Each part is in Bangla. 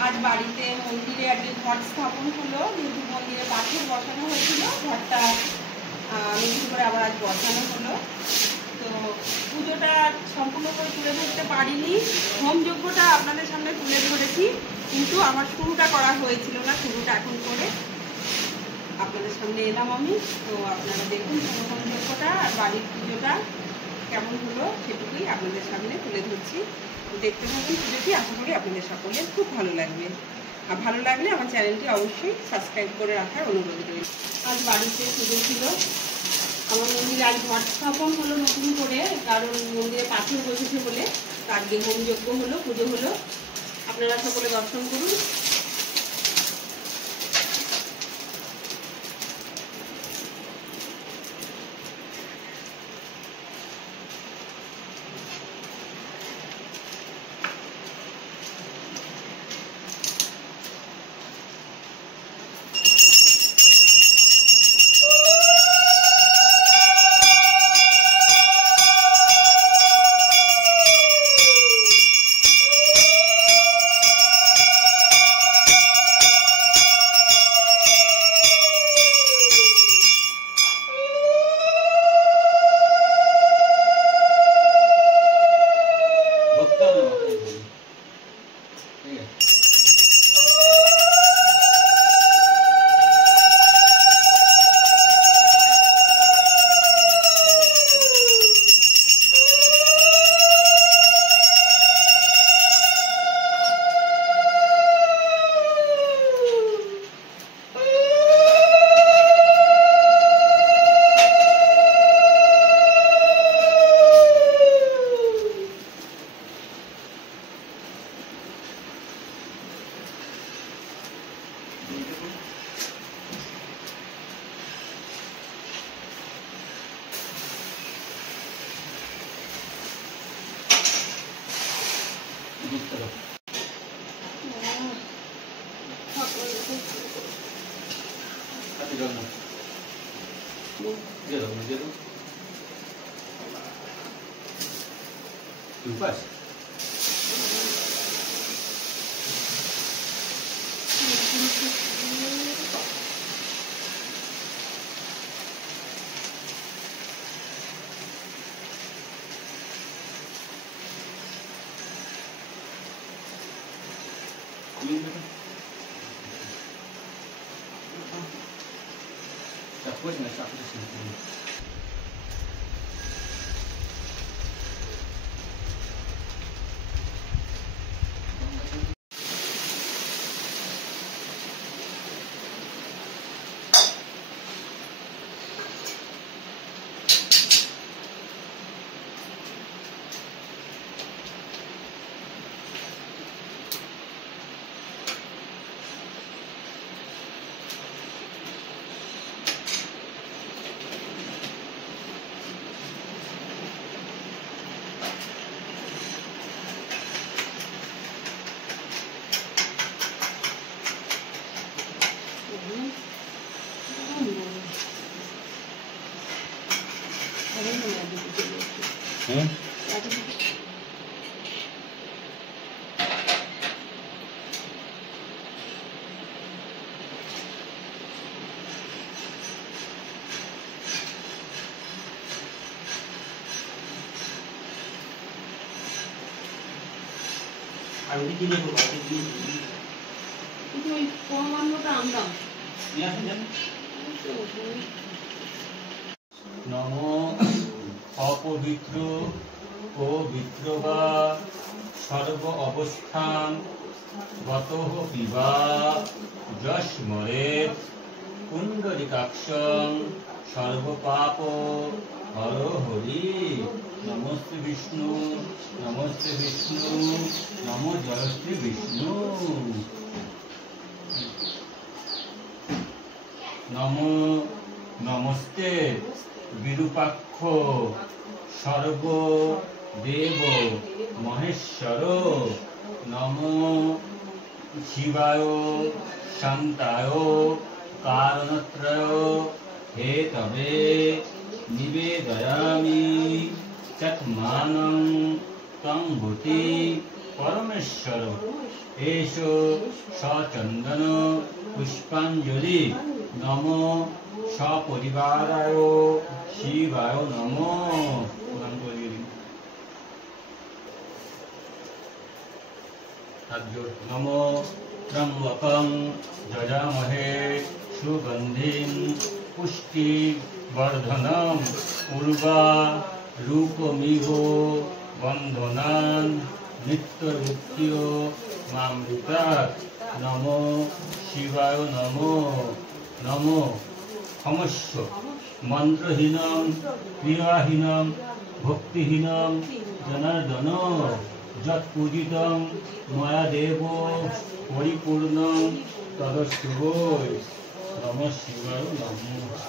आज बाड़ीते मंदिरे आजके घट स्थापन हलो जेहेतु मंदिरे पाथर बसानो हयेछिलो घरटा नतुन करे आबार आज बसानो हलो। तो पुजोटा सम्पूर्ण करे तुले धरते पारिनी, होम यज्ञटा आपनादेर सामने तुले धरेछि किन्तु आमार शुरूटा करा हयेछिलो ना, शुरूटा एखन करे आपनादेर सामने एलाम आमि। तो आपनारा देखुन होम यज्ञटा आर बाड़ीर पुजोटा केमन हलो सेटुकुई आपनादेर सामने तुले धरछि। देखते থাকুন ভিডিওটি, আশা করি আপনাদের সকলের খুব ভালো লাগবে। আর ভালো লাগলে আমার চ্যানেলটি অবশ্যই সাবস্ক্রাইব করে রাখার অনুরোধ রইল। আজ বাড়িতে পুজো ছিল, আমার মন্দিরে আজ ঘট স্থাপন হলো নতুন করে, কারণ মন্দিরে পাথর বসেছে বলে। আজকে হোম যজ্ঞ হলো, পুজো হলো, আপনারা সকলে দর্শন করুন। Depois nessa apresentação. আর ওই কিনে করব কিন্তু ওই পরমান্নটা আনলাম নিয়ে আসেন জানেন। নমো অপবিত্র পবিত্র বা সর্ব অবস্থান গতঃ পিবা যস্মরেৎ পুণ্ডরিকাক্ষং সর্বপাপ হর হরি। নমস্তে বিষ্ণু নমস্তে বিষ্ণু নমো জয়শ্রী বিষ্ণু। নমো নমস্তে বিরূপাক্ষ সর্ব দেব মহেশ্বর। নমো শিবায় শান্তায় কারণত্রয় হে তবে নিবেদয়ামি চক্ষমানং তং ভূতি परमेश्वर एष सचंदन पुष्पांजलि नमो सपरिवाराय शिवाय नमो। नमो त्र्यंबकं यजामहे सुगंधिं पुष्टिवर्धनम् उर्वारुकमिव बन्धनान् नित्यमुक्त्यो मामृतात्। नमो शिवाय नमो। नमो हमस्व मंत्रहीनं क्रियाहीनं भक्तिहीनं जनार्दन यत्पूजितं मया देव परिपूर्णं तदस्तु वै। नमः शिवाय नमः।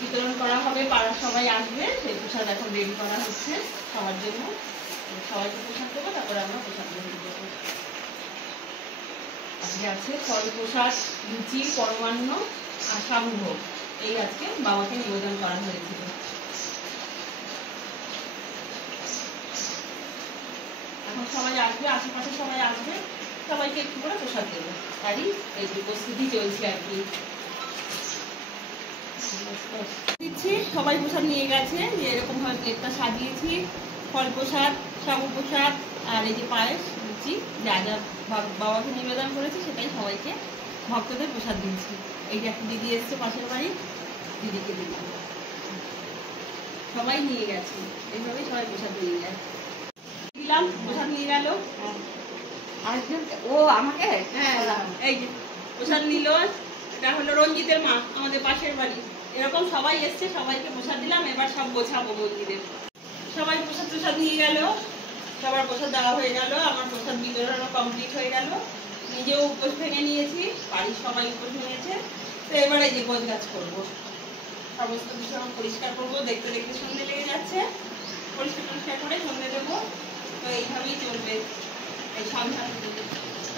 বিতরণ করা হবে, পাড়ার সবাই আসবে, সেই প্রসাদ এখন রেডি করা হচ্ছে সবার জন্য। সবাইকে প্রসাদ দেবো, তারপরে আমরা প্রসাদ গ্রহণ করবো। আজকে আছে ফল প্রসাদ, লুচি, পরমান্ন আর সাবুভোগ। এই আজকে বাবাকে নিবেদন করা হয়েছিল। এখন সবাই আসবে, আশেপাশে সবাই আসবে, সবাইকে একটু করে প্রসাদ দেবো। তারই এই যে প্রস্তুতি চলছে আর কি। দিচ্ছি, সবাই প্রসাদ নিয়ে গেছে। যে এরকম ভাবে প্লেটটা সাজিয়েছি, ফল প্রসাদ, সাবু প্রসাদ আর এই যে পায়েস, লুচি, যা যা বাবাকে নিবেদন করেছি সেটাই সবাইকে ভক্তদের প্রসাদ দিয়েছি। এই যে একটা দিদি এসছে পাশের বাড়ি, দিদিকে দিলাম। সবাই নিয়ে গেছে, এইভাবেই সবাই প্রসাদ নিয়ে যায়। দিলাম, প্রসাদ নিয়ে গেল। ও আমাকে, হ্যাঁ এই যে প্রসাদ নিল। এটা হলো রঞ্জিতের মা, আমাদের পাশের বাড়ি। এরকম সবাই এসছে, সবাইকে প্রসাদ দিলাম। এবার সব গোছাবো মন্দিরের। সবাই প্রসাদ নিয়ে গেল, সবার প্রসাদ দেওয়া হয়ে গেল, আমার প্রসাদ বিতরণও কমপ্লিট হয়ে গেল। নিজেও উপোস ভেঙে নিয়েছি, বাড়ির সবাই উপোস ভেঙেছে। তো এবার এই যে গোছ গাছ করবো, সমস্ত কিছু আমি পরিষ্কার করবো। দেখতে দেখতে সন্ধ্যে লেগে যাচ্ছে, পরিষ্কার করে সন্ধ্যে দেবো। তো এইভাবেই চলবে এই সন্ধ্যা।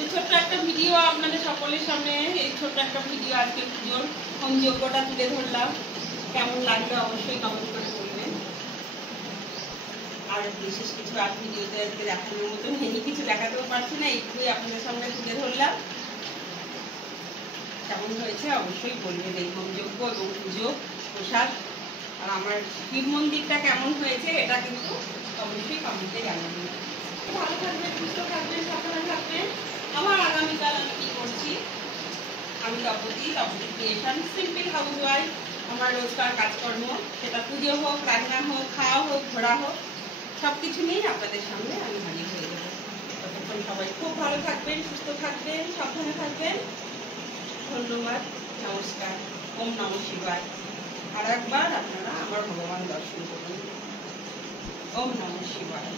এই ছোট্ট একটা ভিডিও আপনাদের সকলের সামনে, এই ছোট্ট একটা ভিডিও আজকে পুজোর হোমযজ্ঞটা তুলে ধরলাম। কেমন লাগলো অবশ্যই কমেন্ট করে বলবেন। আর বিশেষ কিছু আর ভিডিওতে আজকে দেখানোর মতো নেই, কিছু দেখাতেও পারছি না, এইটুকুই আপনাদের সামনে তুলে ধরলাম। কেমন হয়েছে অবশ্যই বলবেন এই হোমযজ্ঞ এবং পুজো প্রসাদ। আর আমার শিব মন্দিরটা কেমন হয়েছে এটা কিন্তু অবশ্যই কমেন্টে জানাবেন। ভালো থাকবেন, সুস্থ থাকবেন, সাবধানে থাকবেন। আমার আগামীকাল আমি কি করছি, আমি Tapati creation, simple house wife. আমার রোজকার কাজকর্ম, সেটা পুজো হোক, রান্না হোক, খাওয়া হোক, ঘোরা হোক, সব কিছু নিয়েই আপনাদের সামনে আমি হাজির হয়ে যাবো। ততক্ষণ সবাই খুব ভালো থাকবেন, সুস্থ থাকবেন, সাবধানে থাকবেন। ধন্যবাদ, নমস্কার, ওম নমঃ শিবায়। আর একবার আপনারা আমার ভগবান দর্শন করুন। ওম নমঃ শিবায়।